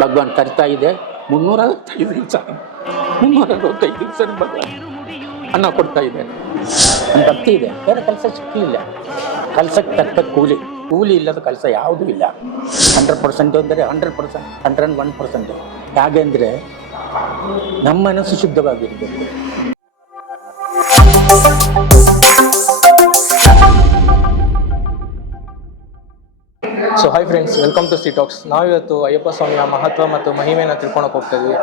ಭಗವಾನ್ ತರ್ತಾ ಇದೆ 365 ದಿವಸ 365 ದಿವಸ ಭಗವಾನ್ ಅನ್ನ ಕೊಡ್ತಾ ಇದೆ. ಭಕ್ತಿ ಇದೆ, ಬೇರೆ ಕೆಲಸ ಸಿಕ್ಕಲಿಲ್ಲ. ಕೆಲಸಕ್ಕೆ ತಕ್ಕ ಕೂಲಿ ಇಲ್ಲದ ಕೆಲಸ ಯಾವುದೂ ಇಲ್ಲ. 100% ಅಂದರೆ 100%, 101%. ಹೇಗೆ ಅಂದರೆ ನಮ್ಮ ಮನಸ್ಸು ಶುದ್ಧವಾಗಿರಬೇಕು. So hi friends, welcome to C talks. ನಾವಿವತ್ತು ಅಯ್ಯಪ್ಪ ಸ್ವಾಮಿಯ ಮಹತ್ವ ಮತ್ತು ಮಹಿಮೆಯನ್ನು ತಿಳ್ಕೊಳಕ್ಕೆ ಹೋಗ್ತಾ ಇದ್ವಿ.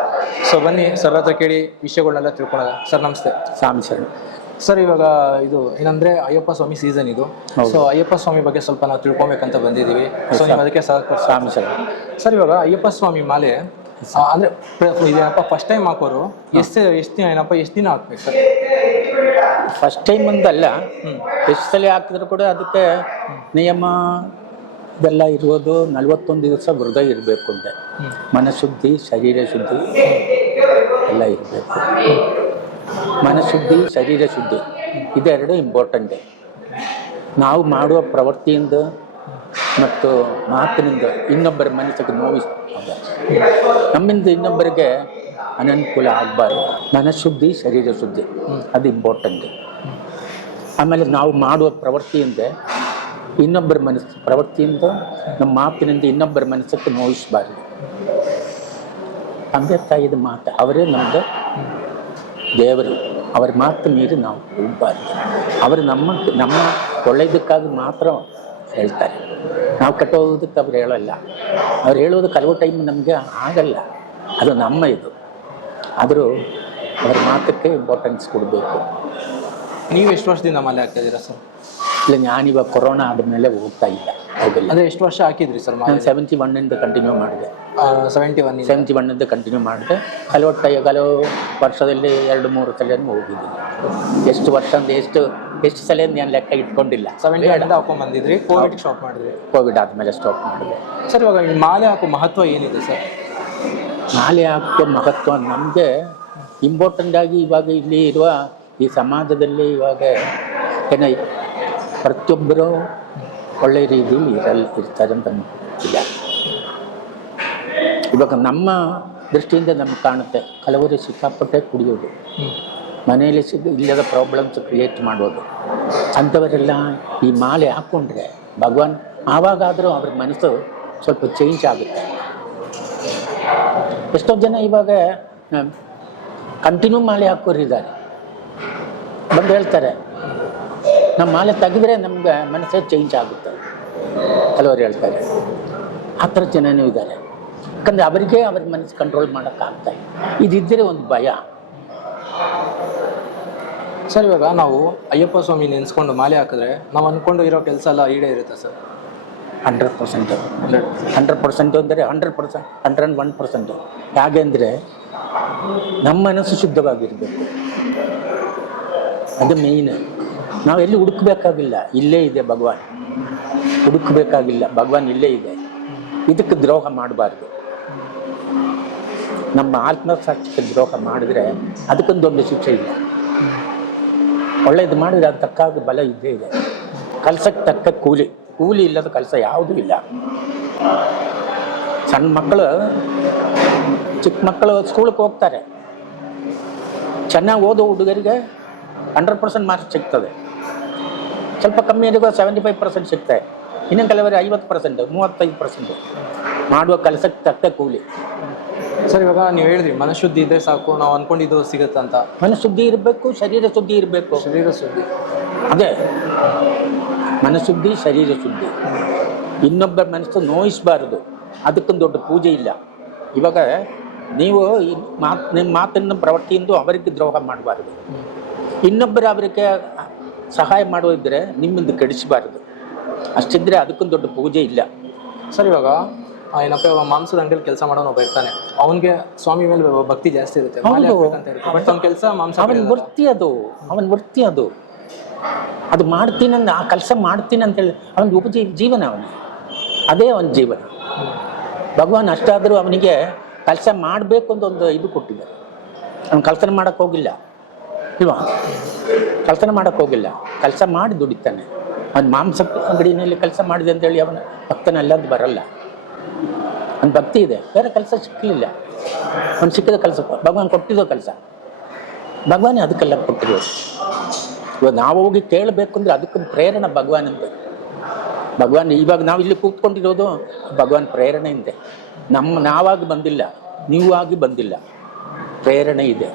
ಸೊ ಬನ್ನಿ ಸರ್ ಹತ್ರ ಕೇಳಿ ವಿಷಯಗಳನ್ನೆಲ್ಲ ತಿಳ್ಕೊಳ್ಳೋಣ. ಸರ್ ನಮಸ್ತೆ. ಸ್ವಾಮಿ ಸರ್. ಸರ್ ಇವಾಗ ಇದು ಏನಂದ್ರೆ ಅಯ್ಯಪ್ಪ ಸ್ವಾಮಿ ಸೀಸನ್ ಇದು. ಸೊ ಅಯ್ಯಪ್ಪ ಸ್ವಾಮಿ ಬಗ್ಗೆ ಸ್ವಲ್ಪ ನಾವು ತಿಳ್ಕೊಬೇಕಂತ ಬಂದಿದ್ದೀವಿ. ಸೊ ನೀವು ಅದಕ್ಕೆ ಸ್ವಾಮಿ ಸರ್. ಸರ್ ಇವಾಗ ಅಯ್ಯಪ್ಪ ಸ್ವಾಮಿ ಮಾಲೆ ಅಂದ್ರೆ ಇದೇನಪ್ಪ ಫಸ್ಟ್ ಟೈಮ್ ಹಾಕೋರು ಎಷ್ಟು ದಿನ ಹಾಕ್ಬೇಕು ಸರ್? ಫಸ್ಟ್ ಟೈಮ್ ಅಂದಲ್ಲ, ಎಷ್ಟು ಸಲ ಹಾಕಿದ್ರು ಕೂಡ ಅದಕ್ಕೆ ನಿಯಮ ಇದೆಲ್ಲ ಇರೋದು 41 ದಿವಸ ವ್ರತ ಇರಬೇಕು ಅಂತೆ. ಮನಶುದ್ಧಿ, ಶರೀರ ಶುದ್ಧಿ ಎಲ್ಲ ಇರಬೇಕು. ಮನಶುದ್ಧಿ, ಶರೀರ ಶುದ್ಧಿ ಇದೆರಡು ಇಂಪಾರ್ಟೆಂಟ್. ನಾವು ಮಾಡುವ ಪ್ರವೃತ್ತಿಯಿಂದ ಮತ್ತು ಮಾತಿನಿಂದ ಇನ್ನೊಬ್ಬರ ಮನಸ್ಸಿಗೆ ನೋವಿಸ್ತಾರೆ. ನಮ್ಮಿಂದ ಇನ್ನೊಬ್ಬರಿಗೆ ಅನನುಕೂಲ ಆಗಬಾರ್ದು. ಮನಶುದ್ಧಿ, ಶರೀರ ಶುದ್ಧಿ ಅದು ಇಂಪಾರ್ಟೆಂಟ್. ಆಮೇಲೆ ನಾವು ಮಾಡುವ ಪ್ರವೃತ್ತಿಯಿಂದ ಇನ್ನೊಬ್ಬರ ಪ್ರವೃತ್ತಿಯಿಂದ ನಮ್ಮ ಮಾತಿನಿಂದ ಇನ್ನೊಬ್ಬರ ಮನಸ್ಸಕ್ಕೆ ನೋಯಿಸಬಾರ್ದು. ತಂದೆ ತಾಯಿದ ಮಾತು, ಅವರೇ ನಮ್ಮದು ದೇವರು. ಅವರ ಮಾತು ಮೀರಿ ನಾವು ಹೋಗಬಾರ್ದು. ಅವರು ನಮ್ಮ ಒಳ್ಳೆಯದಕ್ಕಾಗಿ ಮಾತ್ರ ಹೇಳ್ತಾರೆ. ನಾವು ಕೆಟ್ಟೋದಕ್ಕೆ ಅವ್ರು ಹೇಳೋಲ್ಲ. ಅವ್ರು ಹೇಳೋದು ಕೆಲವು ಟೈಮ್ ನಮಗೆ ಆಗಲ್ಲ, ಅದು ನಮ್ಮ ಇದು. ಆದರೂ ಅವರ ಮಾತಕ್ಕೆ ಇಂಪಾರ್ಟೆನ್ಸ್ ಕೊಡಬೇಕು. ನೀವು ಎಷ್ಟು ವರ್ಷದಿಂದ ಮಾಲೆ ಹಾಕ್ತಾ ಇದ್ದೀರಾ ಸರ್? ಇಲ್ಲ, ನಾನಿವಾಗ ಕೊರೋನಾ ಆದಮೇಲೆ ಹೋಗ್ತಾ ಇಲ್ಲ, ಹೋಗಿಲ್ಲ. ಅದೇ ಎಷ್ಟು ವರ್ಷ ಹಾಕಿದ್ರಿ ಸರ್? ನಾನು 71 ಕಂಟಿನ್ಯೂ ಮಾಡಿದೆ. 71 ಕಂಟಿನ್ಯೂ ಮಾಡಿದೆ. ಕೆಲವು ವರ್ಷದಲ್ಲಿ 2-3 ಸಲ ಹೋಗಿದ್ದೀನಿ. ಎಷ್ಟು ವರ್ಷ ಅಂದ್ರೆ ಎಷ್ಟು ಸಲ ನಾನು ಲೆಕ್ಕ ಇಟ್ಕೊಂಡಿಲ್ಲ. 70 ಹಾಕೊಂಡ್ ಬಂದಿದ್ರಿ, ಕೋವಿಡ್ ಸ್ಟಾಪ್ ಮಾಡಿದ್ರಿ. ಕೋವಿಡ್ ಆದಮೇಲೆ ಸ್ಟಾಪ್ ಮಾಡಿದೆ. ಸರ್ ಇವಾಗ ಈ ಮಾಲೆ ಹಾಕೋ ಮಹತ್ವ ಏನಿದೆ ಸರ್? ಮಾಲೆ ಹಾಕೋ ಮಹತ್ವ ನಮಗೆ ಇಂಪಾರ್ಟೆಂಟ್ ಆಗಿ ಇವಾಗ ಇಲ್ಲಿ ಇರುವ ಈ ಸಮಾಜದಲ್ಲಿ ಇವಾಗ ಏನ ಪ್ರತಿಯೊಬ್ಬರು ಒಳ್ಳೆಯ ರೀತಿಯಲ್ಲಿ ಇರ್ತಾರೆ ಅಂತ ಇಲ್ಲ. ಇವಾಗ ನಮ್ಮ ದೃಷ್ಟಿಯಿಂದ ನಮ್ಗೆ ಕಾಣುತ್ತೆ, ಕೆಲವರು ಸಿಕ್ಕಾಪಟ್ಟೆ ಕುಡಿಯೋದು, ಮನೆಯಲ್ಲಿ ಇಲ್ಲದ ಪ್ರಾಬ್ಲಮ್ಸ್ ಕ್ರಿಯೇಟ್ ಮಾಡೋದು. ಅಂಥವರೆಲ್ಲ ಈ ಮಾಲೆ ಹಾಕ್ಕೊಂಡ್ರೆ ಭಗವಾನ್ ಆವಾಗಾದರೂ ಅವ್ರ ಮನಸ್ಸು ಸ್ವಲ್ಪ ಚೇಂಜ್ ಆಗುತ್ತೆ. ಎಷ್ಟೋ ಜನ ಇವಾಗ ಕಂಟಿನ್ಯೂ ಮಾಲೆ ಹಾಕೋರಿದ್ದಾರೆ, ಬಂದು ಹೇಳ್ತಾರೆ ನಮ್ಮ ಮಾಲೆ ತೆಗೆದ್ರೆ ನಮ್ಗೆ ಮನಸ್ಸೇ ಚೇಂಜ್ ಆಗುತ್ತೆ. ಕೆಲವರು ಹೇಳ್ತಾರೆ. ಆ ಥರ ಜನನೂ ಇದ್ದಾರೆ. ಯಾಕಂದರೆ ಅವರಿಗೆ ಅವ್ರ ಮನಸ್ಸು ಕಂಟ್ರೋಲ್ ಮಾಡೋಕ್ಕಾಗ್ತಾ ಇಲ್ಲ. ಇದಿದ್ದರೆ ಒಂದು ಭಯ. ಸರ್ ಇವಾಗ ನಾವು ಅಯ್ಯಪ್ಪ ಸ್ವಾಮಿ ನೆನೆಸ್ಕೊಂಡು ಮಾಲೆ ಹಾಕಿದ್ರೆ ನಾವು ಅಂದ್ಕೊಂಡು ಇರೋ ಕೆಲಸ ಎಲ್ಲ ಈಡೇರುತ್ತೆ ಸರ್? 100% ಅಂದರೆ 100%, 101%. ಹೇಗೆ ಅಂದರೆ ನಮ್ಮ ಮನಸ್ಸು ಶುದ್ಧವಾಗಿರಬೇಕು. ಅದು ಮೇಯ್ನ್. ನಾವು ಎಲ್ಲಿ ಹುಡುಕಬೇಕಾಗಿಲ್ಲ, ಇಲ್ಲೇ ಇದೆ ಭಗವಾನ್. ಹುಡುಕಬೇಕಾಗಿಲ್ಲ, ಭಗವಾನ್ ಇಲ್ಲೇ ಇದೆ. ಇದಕ್ಕೆ ದ್ರೋಹ ಮಾಡಬಾರ್ದು. ನಮ್ಮ ಆತ್ಮಸಾಕ್ಷಿಗೆ ದ್ರೋಹ ಮಾಡಿದ್ರೆ ಅದಕ್ಕೊಂದು ದೊಡ್ಡ ಶಿಕ್ಷೆ ಇಲ್ಲ. ಒಳ್ಳೇದು ಮಾಡಿದ್ರೆ ಅದು ತಕ್ಕಾಗ ಬಲ ಇದ್ದೇ ಇದೆ. ಕೆಲಸಕ್ಕೆ ತಕ್ಕ ಕೂಲಿ ಇಲ್ಲದ ಕೆಲಸ ಯಾವುದೂ ಇಲ್ಲ. ಸಣ್ಣ ಮಕ್ಕಳು, ಚಿಕ್ಕ ಮಕ್ಕಳು ಸ್ಕೂಲಿಗೆ ಹೋಗ್ತಾರೆ. ಚೆನ್ನಾಗಿ ಓದೋ ಹುಡುಗರಿಗೆ 100% ಮಾರ್ಕ್ಸ್ ಸಿಗ್ತದೆ. ಸ್ವಲ್ಪ ಕಮ್ಮಿ ಇರುವ 75% ಸಿಗ್ತದೆ. ಇನ್ನು ಕೆಲವರಿಗೆ 50%, 35%. ಮಾಡುವ ಕೆಲಸಕ್ಕೆ ತಕ್ಕ ಕೂಲಿ. ಸರ್ ಇವಾಗ ನೀವು ಹೇಳಿದ್ರಿ ಮನಶುದ್ಧಿ ಇದ್ದರೆ ಸಾಕು, ನಾವು ಅಂದ್ಕೊಂಡಿದ್ದು ಸಿಗುತ್ತಂತ. ಮನಶುದ್ಧಿ ಇರಬೇಕು, ಶರೀರ ಶುದ್ಧಿ ಇರಬೇಕು. ಶರೀರ ಶುದ್ಧಿ ಅದೇ ಮನಶುದ್ಧಿ, ಶರೀರ ಶುದ್ಧಿ. ಇನ್ನೊಬ್ಬರ ಮನಸ್ಸು ನೋಯಿಸಬಾರ್ದು, ಅದಕ್ಕೊಂದು ದೊಡ್ಡ ಪೂಜೆ ಇಲ್ಲ. ಇವಾಗ ನೀವು ನಿಮ್ಮ ಮಾತಿನ ಪ್ರವೃತ್ತಿಯಿಂದ ಅವರಿಗೆ ದ್ರೋಹ ಮಾಡಬಾರ್ದು. ಇನ್ನೊಬ್ಬರು ಅವರಿಗೆ ಸಹಾಯ ಮಾಡೋದಿದ್ರೆ ನಿಮ್ಮಿಂದ ಕೆಡಿಸಬಾರ್ದು. ಅಷ್ಟಿದ್ರೆ ಅದಕ್ಕೊಂದು ದೊಡ್ಡ ಪೂಜೆ ಇಲ್ಲ. ಸರ್ ಇವಾಗ ಏನಪ್ಪ, ಇವಾಗ ಮಾಂಸದ ಅಂಗಡಿಯಲ್ಲಿ ಕೆಲಸ ಮಾಡೋನು ಒಬ್ಬ ಇರ್ತಾನೆ, ಅವನಿಗೆ ಸ್ವಾಮಿ ಮೇಲೆ ಭಕ್ತಿ ಜಾಸ್ತಿ ಇರುತ್ತೆ, ಬಟ್ ಅವ್ನ ಕೆಲಸ ಮಾಂಸ, ಅವನ ವೃತ್ತಿ ಅದು ಅದು ಮಾಡ್ತೀನಂದ, ಆ ಕೆಲಸ ಮಾಡ್ತೀನಿ ಅಂತೇಳಿ ಅವನ ಜೀವನ, ಅದೇ ಅವನ ಜೀವನ. ಭಗವಾನ್ ಅಷ್ಟಾದರೂ ಅವನಿಗೆ ಕೆಲಸ ಮಾಡಬೇಕು ಅಂತ ಒಂದು ಇದು ಕೊಟ್ಟಿದ್ದಾರೆ. ಅವನು ಕೆಲಸ ಮಾಡೋಕ್ಕೆ ಹೋಗಿಲ್ಲ ಇಲ್ವಾ? ಕೆಲಸ ಮಾಡೋಕ್ಕೆ ಹೋಗಿಲ್ಲ, ಕೆಲಸ ಮಾಡಿ ದುಡಿತಾನೆ. ಅವ್ನು ಮಾಂಸ ಅಂಗಡಿನಲ್ಲಿ ಕೆಲಸ ಮಾಡಿದೆ ಅಂತೇಳಿ ಅವನ ಭಕ್ತನಲ್ಲದು ಬರಲ್ಲ. ಒಂದು ಭಕ್ತಿ ಇದೆ, ಬೇರೆ ಕೆಲಸ ಸಿಕ್ಕಲಿಲ್ಲ. ಒಂದು ಸಿಕ್ಕಿದ ಕೆಲಸ ಭಗವಾನ್ ಕೊಟ್ಟಿದ್ದೋ ಕೆಲಸ, ಭಗವಾನೇ ಅದಕ್ಕೆಲ್ಲ ಕೊಟ್ಟಿರೋದು. ಇವಾಗ ನಾವು ಹೋಗಿ ಕೇಳಬೇಕು ಅಂದರೆ ಅದಕ್ಕೊಂದು ಪ್ರೇರಣೆ ಭಗವಾನ್ ಅಂತ. ಭಗವಾನ್ ಇವಾಗ ನಾವು ಇಲ್ಲಿ ಕೂತ್ಕೊಂಡಿರೋದು ಭಗವಾನ್ ಪ್ರೇರಣೆಯಿಂದ. ನಾವಾಗಿ ಬಂದಿಲ್ಲ, ನೀವಾಗಿ ಬಂದಿಲ್ಲ, ಪ್ರೇರಣೆ ಇದೆ.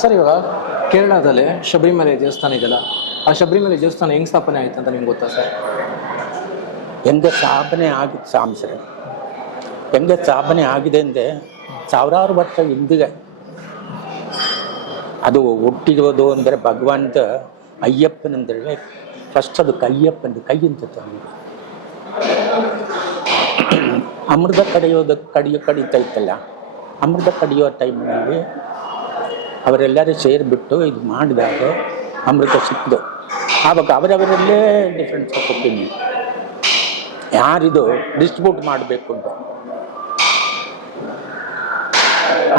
ಸರ್, ಇವಾಗ ಕೇರಳದಲ್ಲಿ ಶಬರಿಮಲೆ ದೇವಸ್ಥಾನ ಇದೆಯಲ್ಲ, ಆ ಶಬರಿಮಲೆ ದೇವಸ್ಥಾನ ಹೆಂಗೆ ಸ್ಥಾಪನೆ ಆಯ್ತು ಅಂತ ನಿಮ್ಗೆ ಗೊತ್ತಾ ಸರ್? ಹೆಂಗೆ ಸ್ಥಾಪನೆ ಆಗಿದ್ದು ಸಾಂಸರ, ಹೆಂಗೆ ಸ್ಥಾಪನೆ ಆಗಿದೆ ಅಂದರೆ ಸಾವಿರಾರು ವರ್ಷ ಹಿಂದಿಗೆ ಅದು ಹುಟ್ಟಿರೋದು ಅಂದರೆ ಭಗವಂತ ಅಯ್ಯಪ್ಪನಂದ್ರೆ ಫಸ್ಟ್ ಅದಕ್ಕೆ ಅಯ್ಯಪ್ಪನ ಕೈಯಿಂದ ತಂದು ಅಮೃತ ಕಡಿತಾ ಇತ್ತಲ್ಲ, ಅಮೃತ ಕಡಿಯೋ ಟೈಮ್ನಲ್ಲಿ ಅವರೆಲ್ಲರೂ ಸೇರಿಬಿಟ್ಟು ಇದು ಮಾಡಿದಾಗ ಅಮೃತ ಸಿಕ್ಕಿದು. ಆವಾಗ ಅವರವರಲ್ಲೇ ಡಿಫ್ರೆನ್ಸ್ ಕೊಡ್ತೀನಿ, ಯಾರಿದು ಡಿಸ್ಟ್ರಿಬ್ಯೂಟ್ ಮಾಡಬೇಕು ಅಂತ.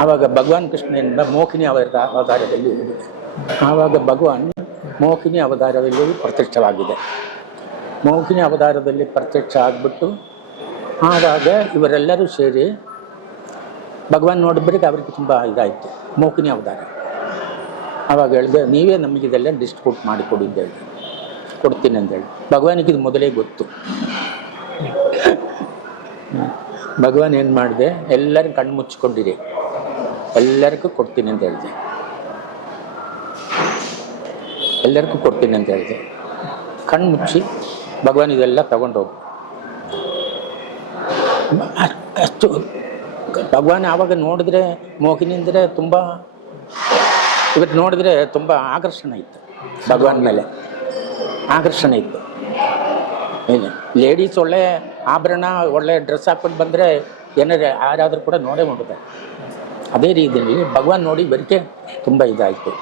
ಆವಾಗ ಭಗವಾನ್ ಕೃಷ್ಣ ಎಂಬ ಮೋಹಿನಿ ಅವತಾರದಲ್ಲಿ ಹೋಗಿದೆ. ಆವಾಗ ಭಗವಾನ್ ಮೋಹಿನಿ ಅವತಾರದಲ್ಲಿ ಪ್ರತ್ಯಕ್ಷವಾಗಿದೆ. ಮೋಹಿನಿ ಅವತಾರದಲ್ಲಿ ಪ್ರತ್ಯಕ್ಷ ಆಗಿಬಿಟ್ಟು ಆವಾಗ ಇವರೆಲ್ಲರೂ ಸೇರಿ ಭಗವಾನ್ ನೋಡಿದ್ರಿಗೆ ಅವ್ರಿಗೆ ತುಂಬ ಇದಾಯಿತು, ಮೋಹಿನಿ ಅವತಾರ. ಆವಾಗ ಹೇಳಿದೆ, ನೀವೇ ನಮಗಿದೆಲ್ಲ ಡಿಸ್ಟ್ರಿಬ್ಯೂಟ್ ಮಾಡಿ ಕೊಡಿದ್ದೇವೆ, ಕೊಡ್ತೀನಿ ಅಂತೇಳಿ. ಭಗವಾನಿಗೆ ಇದು ಮೊದಲೇ ಗೊತ್ತು. ಭಗವಾನ್ ಏನು ಮಾಡಿದೆ, ಎಲ್ಲರೂ ಕಣ್ಣು ಮುಚ್ಕೊಂಡಿರಿ, ಎಲ್ಲರಿಗೂ ಕೊಡ್ತೀನಿ ಅಂತ ಹೇಳಿದೆ. ಎಲ್ಲರಿಗೂ ಕೊಡ್ತೀನಿ ಅಂತ ಹೇಳಿದೆ. ಕಣ್ಣು ಮುಚ್ಚಿ ಭಗವಾನ್ ಇದೆಲ್ಲ ತಗೊಂಡೋಗು. ಅಷ್ಟು ಭಗವಾನ್ ಆವಾಗ ನೋಡಿದ್ರೆ ಮೋಹಿನಿ ಅಂದರೆ ತುಂಬ, ಇವತ್ತು ನೋಡಿದ್ರೆ ತುಂಬ ಆಕರ್ಷಣೆ ಇತ್ತು ಭಗವಾನ್ ಮೇಲೆ, ಆಕರ್ಷಣೆ ಇತ್ತು. ಏನು ಲೇಡೀಸ್ ಒಳ್ಳೆ ಆಭರಣ ಒಳ್ಳೆ ಡ್ರೆಸ್ ಹಾಕ್ಕೊಂಡು ಬಂದರೆ ಏನಾರು ಯಾರಾದರೂ ಕೂಡ ನೋಡೇ ಮಾಡ್ತಾರೆ. ಅದೇ ರೀತಿಯಲ್ಲಿ ಭಗವಾನ್ ನೋಡಿ ಇವರಿಗೆ ತುಂಬ ಇದಾಯಿತು,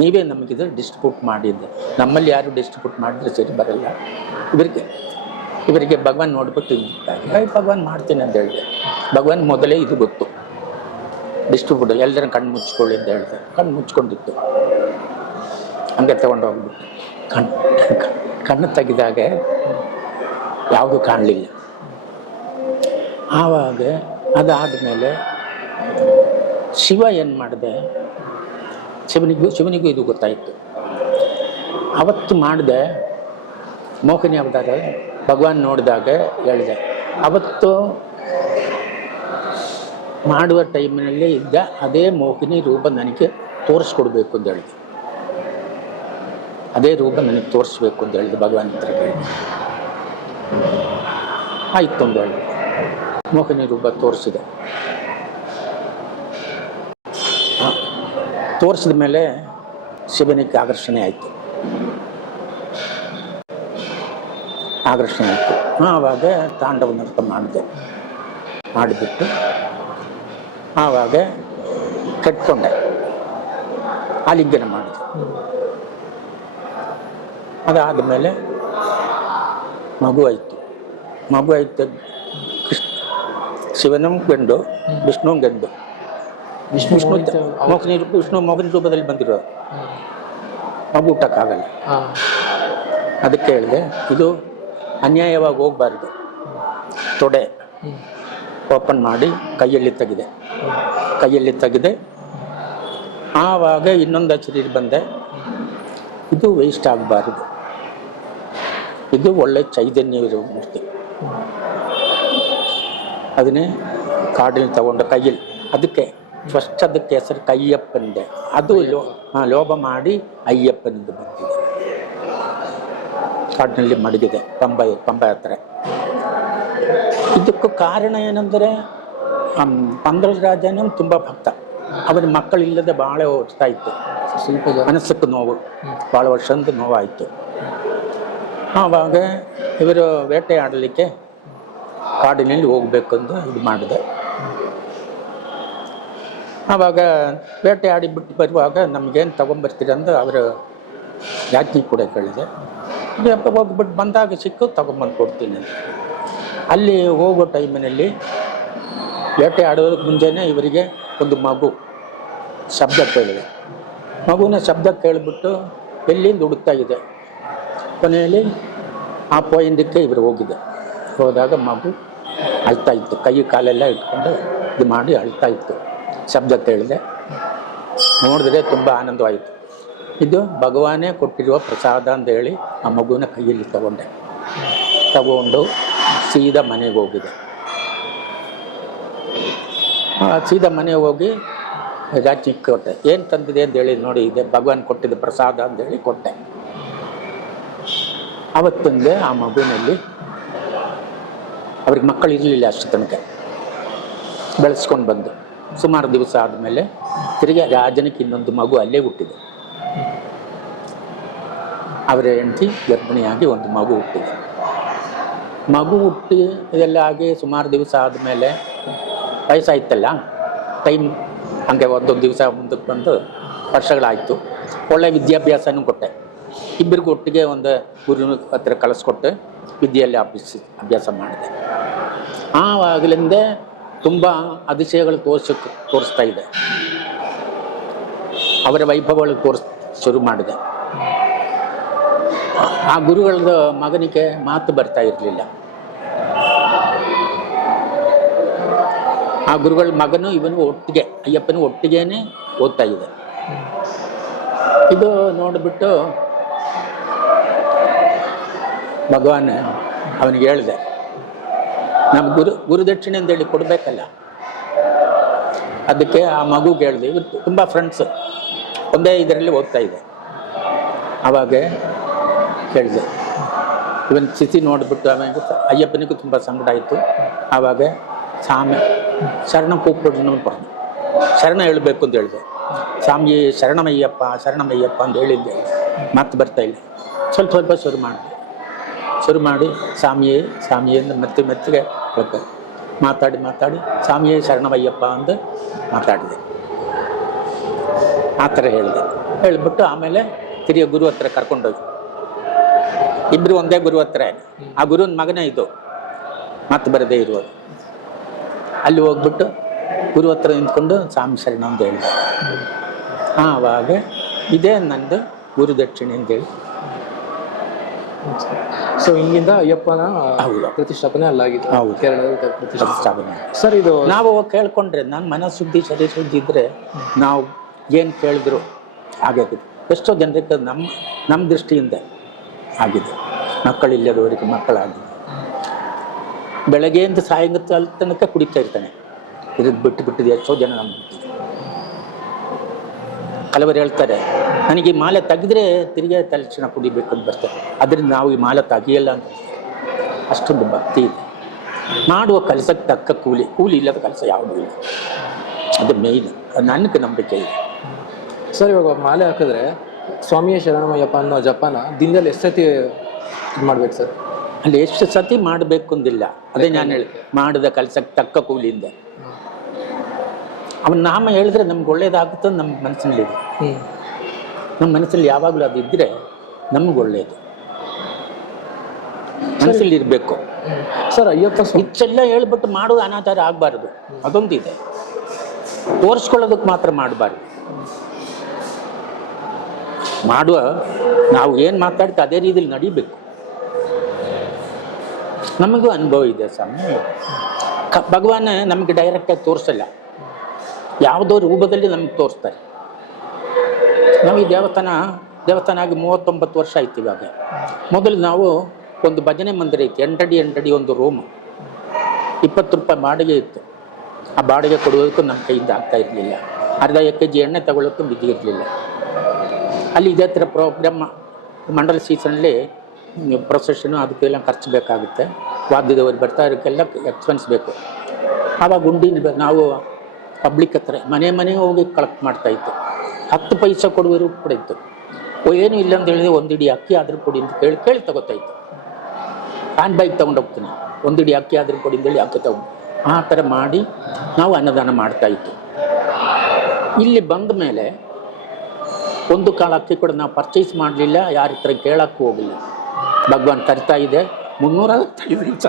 ನೀವೇ ನಮಗಿದು ಡಿಸ್ಟ್ರಿಬ್ಯೂಟ್ ಮಾಡಿದ್ದೆ, ನಮ್ಮಲ್ಲಿ ಯಾರು ಡಿಸ್ಟ್ರಿಬ್ಯೂಟ್ ಮಾಡಿದ್ರೆ ಸರಿ ಬರಲ್ಲ. ಇವರಿಗೆ ಭಗವಾನ್ ನೋಡ್ಬಿಟ್ಟು ಭಗವಾನ್ ಮಾಡ್ತೀನಿ ಅಂತ ಹೇಳಿದೆ. ಭಗವಾನ್ ಮೊದಲೇ ಇದು ಗೊತ್ತು, ಡಿಸ್ಟ್ರಿಬ್ಯೂಟ್ ಎಲ್ಲರೂ ಕಣ್ಣು ಮುಚ್ಕೊಳ್ಳಿ ಅಂತ ಹೇಳ್ತಾರೆ. ಕಣ್ಣು ಮುಚ್ಕೊಂಡಿತ್ತು, ಹಂಗೆ ತಗೊಂಡೋಗ್ಬಿಟ್ಟು ಕಣ್ಣು ತೆಗೆದಾಗ ಯಾವುದೂ ಕಾಣಲಿಲ್ಲ. ಆವಾಗ ಅದಾದಮೇಲೆ ಶಿವ ಏನು ಮಾಡಿದೆ, ಶಿವನಿಗೂ ಇದು ಗೊತ್ತಾಯಿತು. ಅವತ್ತು ಮಾಡಿದೆ ಮೋಹಿನಿ ಅವತಾರ. ಭಗವಾನ್ ನೋಡಿದಾಗ ಹೇಳಿದೆ, ಅವತ್ತು ಮಾಡುವ ಟೈಮಿನಲ್ಲಿ ಇದ್ದ ಅದೇ ಮೋಹಿನಿ ರೂಪ ನನಗೆ ತೋರಿಸ್ಕೊಡ್ಬೇಕು ಅಂತ ಹೇಳಿದೆ. ಅದೇ ರೂಪ ನನಗೆ ತೋರಿಸ್ಬೇಕು ಅಂತ ಹೇಳಿದೆ ಭಗವಾನ್ ಹತ್ರ ಹೇಳಿದೆ. ಆಯಿತು ಅಂತ ಹೇಳಿದೆ, ಮೋಹಿನಿ ರೂಪ ತೋರಿಸಿದೆ. ತೋರಿಸಿದ ಮೇಲೆ ಶಿವನಿಗೆ ಆಕರ್ಷಣೆ ಆಯಿತು. ಆವಾಗ ತಾಂಡವ ನೃತ್ಯ ಮಾಡಿಬಿಟ್ಟು ಆವಾಗ ಕಟ್ಕೊಂಡೆ, ಆಲಿಂಗನ ಮಾಡಿದೆ. ಅದಾದಮೇಲೆ ಮಗು ಆಯಿತು. ಶಿವನೂ ಗಂಡು, ವಿಷ್ಣು ಗಂಡು. ವಿಷ್ಣು ಮೋಹಿನಿ ರೂಪದಲ್ಲಿ ಬಂದಿರೋ ಮಗು ಹುಟ್ಟಕ್ಕಾಗಲ್ಲ. ಅದಕ್ಕೆ ಹೇಳಿದೆ, ಇದು ಅನ್ಯಾಯವಾಗಿ ಹೋಗಬಾರ್ದು. ತೊಡೆ ಓಪನ್ ಮಾಡಿ ಕೈಯಲ್ಲಿ ತೆಗೆದೆ. ಆವಾಗ ಇನ್ನೊಂದು ಶರೀರ ಬಂದೆ, ಇದು ವೇಸ್ಟ್ ಆಗಬಾರ್ದು, ಇದು ಒಳ್ಳೆ ಚೈತನ್ಯವಿರೋ ಮೂರ್ತಿ. ಅದನ್ನೇ ಕಾಡಿನ ತಗೊಂಡು ಕೈಯಲ್ಲಿ, ಅದಕ್ಕೆ ಫಸ್ಟ್ ಅದಕ್ಕೆ ಹೆಸರು ಕೈಯಪ್ಪನಿದೆ. ಅದು ಲೋಭ ಮಾಡಿ ಅಯ್ಯಪ್ಪನಿಂದ ಬಂದಿದೆ. ಕಾಡಿನಲ್ಲಿ ಮಡಗಿದೆ ಪಂಬೆ ಹತ್ರ. ಇದಕ್ಕೂ ಕಾರಣ ಏನಂದರೆ ಪಂದ್ರಜ ರಾಜನ ತುಂಬ ಭಕ್ತ. ಅವನ ಮಕ್ಕಳಿಲ್ಲದೆ ಭಾಳ ಹೋಗ್ತಾ ಇತ್ತು. ಮನಸ್ಸಕ್ಕೆ ನೋವು, ಭಾಳ ವರ್ಷದ ನೋವಾಯಿತು. ಆವಾಗ ಇವರು ಬೇಟೆ ಆಡಲಿಕ್ಕೆ ಕಾಡಿನಲ್ಲಿ ಹೋಗ್ಬೇಕಂದು ಇದು ಮಾಡಿದೆ. ಆವಾಗ ಬೇಟೆ ಆಡಿಬಿಟ್ಟು ಬರುವಾಗ ನಮಗೇನು ತೊಗೊಂಬರ್ತೀರಂದು ಅವರು ಯಾಜ್ಞೆ ಕೂಡ ಕೇಳಿದೆ. ಹೋಗ್ಬಿಟ್ಟು ಬಂದಾಗ ಸಿಕ್ಕು ತೊಗೊಂಬಂದು ಕೊಡ್ತೀನಿ ಅಂತ. ಅಲ್ಲಿ ಹೋಗೋ ಟೈಮಿನಲ್ಲಿ ಬೇಟೆ ಆಡೋದಕ್ಕೆ ಮುಂಚೆನೇ ಇವರಿಗೆ ಒಂದು ಮಗು ಶಬ್ದ ಕೇಳಿದೆ. ಮಗುವಿನ ಶಬ್ದ ಕೇಳಿಬಿಟ್ಟು ಎಲ್ಲಿಂದ ಹುಡುಕ್ತಾ ಇದೆ. ಕೊನೆಯಲ್ಲಿ ಆ ಪಾಯಿಂಟಕ್ಕೆ ಇವರು ಹೋದಾಗ ಮಗು ಅಳ್ತಾ ಇತ್ತು, ಕೈ ಕಾಲೆಲ್ಲ ಇಟ್ಕೊಂಡು ಇದು ಮಾಡಿ ಅಳ್ತಾ ಇತ್ತು. ಶಬ್ದ ಕೇಳಿದೆ, ನೋಡಿದ್ರೆ ತುಂಬ ಆನಂದವಾಯಿತು. ಇದು ಭಗವಾನೇ ಕೊಟ್ಟಿರುವ ಪ್ರಸಾದ ಅಂತ ಹೇಳಿ ಆ ಮಗುವಿನ ಕೈಯಲ್ಲಿ ತಗೊಂಡು ಸೀದಾ ಮನೆಗೆ ಹೋಗಿದೆ. ಸೀದಾ ಮನೆಗೆ ಹೋಗಿ ರಾಜ್ಯಕ್ಕೆ ಕೊಟ್ಟೆ. ಏನು ತಂದಿದೆ ಅಂತೇಳಿ ನೋಡಿ, ಇದೆ ಭಗವಾನ್ ಕೊಟ್ಟಿದ್ದ ಪ್ರಸಾದ ಅಂತೇಳಿ ಕೊಟ್ಟೆ. ಅವತ್ತೊಂದೇ ಆ ಮಗುವಿನಲ್ಲಿ, ಅವ್ರಿಗೆ ಮಕ್ಕಳು ಇರಲಿಲ್ಲ ಅಷ್ಟು ತನಕ, ಬೆಳೆಸ್ಕೊಂಡು ಬಂದು ಸುಮಾರು ದಿವಸ ಆದಮೇಲೆ ತಿರುಗಿ ರಾಜನಿಗೆ ಇನ್ನೊಂದು ಮಗು ಅಲ್ಲೇ ಹುಟ್ಟಿದೆ. ಅವರ ಹೆಂಡತಿ ಗರ್ಭಿಣಿಯಾಗಿ ಒಂದು ಮಗು ಹುಟ್ಟಿದೆ. ಮಗು ಹುಟ್ಟಿ ಇದೆಲ್ಲ ಆಗಿ ಸುಮಾರು ದಿವಸ ಆದಮೇಲೆ ವಯಸ್ಸಾಯ್ತಲ್ಲ, ಟೈಮ್ ಹಂಗೆ ಒಂದೊಂದು ದಿವಸ ಮುಂದಕ್ಕೆ ಬಂದು ವರ್ಷಗಳಾಯಿತು. ಒಳ್ಳೆಯ ವಿದ್ಯಾಭ್ಯಾಸನೂ ಕೊಟ್ಟೆ. ಇಬ್ಬರಿಗೂ ಒಟ್ಟಿಗೆ ಒಂದು ಗುರು ಹತ್ರ ಕಳಿಸ್ಕೊಟ್ಟು ವಿದ್ಯೆಯಲ್ಲಿ ಅಭ್ಯಾಸ ಮಾಡಿದೆ. ಆವಾಗಲಿಂದ ತುಂಬ ಅತಿಶಯಗಳು ತೋರಿಸ್ತಾ ಇದೆ. ಅವರ ವೈಭವಗಳು ಶುರು ಮಾಡಿದೆ. ಆ ಗುರುಗಳ ಮಗನಿಗೆ ಮಾತು ಬರ್ತಾ ಇರಲಿಲ್ಲ. ಆ ಗುರುಗಳ ಮಗನು ಇವನು ಒಟ್ಟಿಗೆ, ಅಯ್ಯಪ್ಪನ ಒಟ್ಟಿಗೇನೆ ಓದ್ತಾ ಇದೆ. ಇದು ನೋಡಿಬಿಟ್ಟು ಭಗವಾನ್ ಅವನಿಗೆ ಹೇಳಿದೆ, ನಮ್ಮ ಗುರುದಕ್ಷಿಣೆ ಅಂತೇಳಿ ಕೊಡಬೇಕಲ್ಲ. ಅದಕ್ಕೆ ಆ ಮಗುಗೆ ಹೇಳಿದೆ, ಇವರು ತುಂಬ ಫ್ರೆಂಡ್ಸ್ ಒಂದೇ ಇದರಲ್ಲಿ ಓದ್ತಾ ಇದೆ. ಆವಾಗ ಕೇಳಿದೆ, ಇವನ್ ಸ್ಥಿತಿ ನೋಡಿಬಿಟ್ಟು ಆಮೇಲೆ ಅಯ್ಯಪ್ಪನಿಗೂ ತುಂಬ ಸಂಕಟ ಆಯಿತು. ಆವಾಗ ಶರಣ ಕೂತ್ಕೊಂಡು ಶರಣ ಹೇಳಬೇಕು ಅಂತ ಹೇಳಿದೆ. ಸ್ವಾಮಿ ಶರಣಮಯ್ಯಪ್ಪ ಶರಣಮಯ್ಯಪ್ಪ ಅಂತ ಹೇಳಿದ್ದೆ, ಮಾತು ಬರ್ತಾ ಇಲ್ಲ. ಸ್ವಲ್ಪ ಶುರು ಮಾಡಿ ಸ್ವಾಮಿಯಿಂದ ಮೆತ್ತಿಗೆ ಮಾತಾಡಿ ಸ್ವಾಮಿಯೇ ಶರಣಮಯ್ಯಪ್ಪ ಅಂತ ಮಾತಾಡಿದೆ. ಆ ಥರ ಹೇಳಿಬಿಟ್ಟು ಆಮೇಲೆ ತಿರುಗಿ ಗುರು ಹತ್ರ ಕರ್ಕೊಂಡೋಗಿ, ಇಬ್ಬರು ಒಂದೇ ಗುರು ಹತ್ರ, ಆ ಗುರುವಿನ ಮಗನೇ ಇದು ಮಾತು ಬರದೇ ಇರುವುದು. ಅಲ್ಲಿ ಹೋಗ್ಬಿಟ್ಟು ಗುರು ಹತ್ರ ನಿಂತ್ಕೊಂಡು ಸ್ವಾಮಿ ಶರಣ ಅಂತ ಹೇಳಿದೆ. ಆವಾಗ ಇದೇ ನಂದು ಗುರುದಕ್ಷಿಣೆ ಅಂತೇಳಿ. ಸೊ ಹಿಂಗಿಂದ ಅಯ್ಯಪ್ಪನ ಹೌದು ಪ್ರತಿಷ್ಠಾಪನೆ ಅಲ್ಲಾಗಿತ್ತು. ಹೌದು, ಕೇರಳದ ಪ್ರತಿಷ್ಠಾಪನೆ. ಸರ್, ಇದು ನಾವು ಕೇಳ್ಕೊಂಡ್ರೆ ನನ್ನ ಮನಃಶುದ್ಧಿ ಶರೀರ ಶುದ್ಧಿ ಇದ್ದರೆ ನಾವು ಏನು ಕೇಳಿದ್ರು ಆಗಿದೆ. ಎಷ್ಟೋ ಜನರಿಗೆ ನಮ್ಮ ದೃಷ್ಟಿಯಿಂದ ಆಗಿದೆ. ಮಕ್ಕಳಿಲ್ಲದವರಿಗೆ ಮಕ್ಕಳಾಗಿದೆ. ಬೆಳಗ್ಗೆಯಿಂದ ಸಾಯಂಕಾಲ ತನಕ ಕುಡಿತಾ ಇರ್ತಾನೆ. ಇರೋದು ಬಿಟ್ಟಿದೆ ಎಷ್ಟೋ ಜನ ನಮ್ಮ. ಕೆಲವರು ಹೇಳ್ತಾರೆ, ನನಗೆ ಈ ಮಾಲೆ ತೆಗೆದ್ರೆ ತಿರುಗಿ ತಲಕ್ಷಣ ಕುಡಿಬೇಕು ಅಂತ ಬರ್ತಾರೆ. ಅದರಿಂದ ನಾವು ಈ ಮಾಲೆ ತೆಗಿಯಲ್ಲ ಅಂತ. ಅಷ್ಟೊಂದು ಭಕ್ತಿ ಇದೆ. ಮಾಡುವ ಕೆಲಸಕ್ಕೆ ತಕ್ಕ ಕೂಲಿ ಇಲ್ಲದ ಕೆಲಸ ಯಾವುದೂ ಇಲ್ಲ. ಅದು ಮೇಯ್ನ್, ನನಗೆ ನಂಬಿಕೆ ಇದೆ. ಸರ್, ಇವಾಗ ಮಾಲೆ ಹಾಕಿದ್ರೆ ಸ್ವಾಮಿಯೇ ಶರಣಮಯ್ಯಪ್ಪ ಅನ್ನೋ ಜಪಾನ ದಿನದಲ್ಲಿ ಎಷ್ಟು ಸತಿ ಇದು ಮಾಡ್ಬೇಕು ಸರ್? ಅಲ್ಲಿ ಎಷ್ಟು ಸತಿ ಮಾಡಬೇಕು ಅಂದಿಲ್ಲ. ಅದೇ ನಾನು ಹೇಳಿ, ಮಾಡಿದ ಕೆಲಸಕ್ಕೆ ತಕ್ಕ ಕೂಲಿಯಿಂದ ಅವನ ನಾಮ ಹೇಳಿದ್ರೆ ನಮ್ಗೆ ಒಳ್ಳೇದಾಗುತ್ತೆ. ನಮ್ಮ ಮನಸ್ಸಿನಲ್ಲಿದೆ. ನಮ್ಮ ಮನಸ್ಸಲ್ಲಿ ಯಾವಾಗಲೂ ಅದು ಇದ್ದರೆ ನಮ್ಗೆ ಒಳ್ಳೆಯದು. ಮನಸ್ಸಲ್ಲಿ ಇರಬೇಕು ಸರ್. ಅಯ್ಯಪ್ಪ ಇಷ್ಟೆಲ್ಲ ಹೇಳ್ಬಿಟ್ಟು ಮಾಡೋದು ಅನಾಚಾರ ಆಗಬಾರ್ದು. ಅದೊಂದಿದೆ. ತೋರಿಸ್ಕೊಳ್ಳೋದಕ್ಕೆ ಮಾತ್ರ ಮಾಡಬಾರ್ದು. ಮಾಡುವ ನಾವು ಏನು ಮಾತಾಡ್ತೀವಿ ಅದೇ ರೀತಿಯಲ್ಲಿ ನಡಿಬೇಕು. ನಮಗೂ ಅನುಭವ ಇದೆ ಸ್ವಾಮಿ. ಭಗವಾನ್ ನಮಗೆ ಡೈರೆಕ್ಟಾಗಿ ತೋರಿಸಲ್ಲ, ಯಾವುದೋ ರೂಪದಲ್ಲಿ ನಮಗೆ ತೋರಿಸ್ತಾರೆ. ನಾವು ಈ ದೇವಸ್ಥಾನ ಆಗಿ 39 ವರ್ಷ ಆಯ್ತು. ಇವಾಗ ಮೊದಲು ನಾವು ಒಂದು ಭಜನೆ ಮಂದಿರ ಇತ್ತು, 8 ಅಡಿ ಒಂದು ರೂಮು, 20 ರೂಪಾಯಿ ಬಾಡಿಗೆ ಇತ್ತು. ಆ ಬಾಡಿಗೆ ಕೊಡೋದಕ್ಕೂ ನಮ್ಮ ಕೈಯಿಂದ ಆಗ್ತಾ ಇರಲಿಲ್ಲ. ಅರ್ಧ kg ಎಣ್ಣೆ ತಗೊಳ್ಳೋಕ್ಕೂ ಬಿದ್ದು ಇರಲಿಲ್ಲ. ಅಲ್ಲಿ ಇದೇ ಥರ ಪ್ರೋಗ್ರಾಮ್ ಮಂಡಲ ಸೀಸನಲ್ಲಿ ಪ್ರೊಸೆಷನು ಅದಕ್ಕೆಲ್ಲ ಖರ್ಚು ಬೇಕಾಗುತ್ತೆ. ವಾದ್ಯದವರು ಬರ್ತಾ ಇರೋಕ್ಕೆಲ್ಲ ಎಕ್ಸ್ಪೆನ್ಸ್ ಬೇಕು. ಆವಾಗ ಗುಂಡಿನ ನಾವು ಪಬ್ಲಿಕ್ ಹತ್ರ ಮನೆಗೆ ಹೋಗಿ ಕಲೆಕ್ಟ್ ಮಾಡ್ತಾಯಿತ್ತು. 10 ಪೈಸೆ ಕೊಡುವರು ಕೂಡ ಇತ್ತು. ಏನೂ ಇಲ್ಲ ಅಂತ ಹೇಳಿದ್ರೆ 1 ಇಡಿ ಅಕ್ಕಿ ಆದರೂ ಕೊಡಿ ಅಂತ ಕೇಳಿ ತಗೋತಾಯಿತ್ತು. ಹ್ಯಾಂಡ್ ಬ್ಯಾಗ್ ತೊಗೊಂಡೋಗ್ತೀನಿ, 1 ಇಡಿ ಅಕ್ಕಿ ಆದರೂ ಕೊಡಿ ಅಂತೇಳಿ ಅಕ್ಕಿ ತಗೊಂಡು ಆ ಥರ ಮಾಡಿ ನಾವು ಅನ್ನದಾನ ಮಾಡ್ತಾಯಿತ್ತು. ಇಲ್ಲಿ ಬಂದ ಮೇಲೆ 1 ಕಾಳು ಅಕ್ಕಿ ಕೂಡ ನಾವು ಪರ್ಚೇಸ್ ಮಾಡಲಿಲ್ಲ, ಯಾರ ಹತ್ರ ಕೇಳೋಕ್ಕೂ ಹೋಗಿಲ್ಲ. ಭಗವಾನ್ ತರ್ತಾ ಇದೆ. 365 ದಿವಸ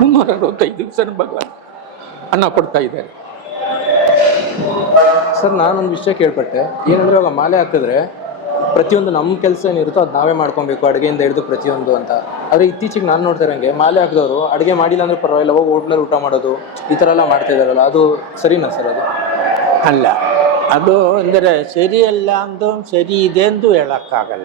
365 ದಿವಸ ಭಗವಾನ್ ಅನ್ನ ಕೊಡ್ತಾ ಇದ್ದಾರೆ. ಸರ್, ನಾನೊಂದು ವಿಷಯ ಕೇಳ್ಪಟ್ಟೆ. ಏನಂದ್ರೆ ಇವಾಗ ಮಾಲೆ ಹಾಕಿದ್ರೆ ಪ್ರತಿಯೊಂದು ನಮ್ಮ ಕೆಲಸ ಏನಿರುತ್ತೋ ಅದು ನಾವೇ ಮಾಡ್ಕೊಬೇಕು, ಅಡುಗೆಯಿಂದ ಹಿಡಿದು ಪ್ರತಿಯೊಂದು ಅಂತ. ಆದರೆ ಇತ್ತೀಚೆಗೆ ನಾನು ನೋಡ್ತಾ ಇರೋಂಗೆ ಮಾಲೆ ಹಾಕಿದವರು ಅಡುಗೆ ಮಾಡಿಲ್ಲ ಅಂದ್ರೆ ಪರವಾಗಿಲ್ಲ ಹೋಗಿ ಹೋಟ್ಲಲ್ಲಿ ಊಟ ಮಾಡೋದು ಈ ಥರ ಎಲ್ಲ ಮಾಡ್ತಾ ಇದಾರಲ್ಲ, ಅದು ಸರಿನಾ ಸರ್ ಅದು? ಅಲ್ಲ, ಅದು ಅಂದರೆ ಸರಿಯಲ್ಲ ಅಂದು ಸರಿ ಇದೆ ಎಂದು ಹೇಳೋಕ್ಕಾಗಲ್ಲ.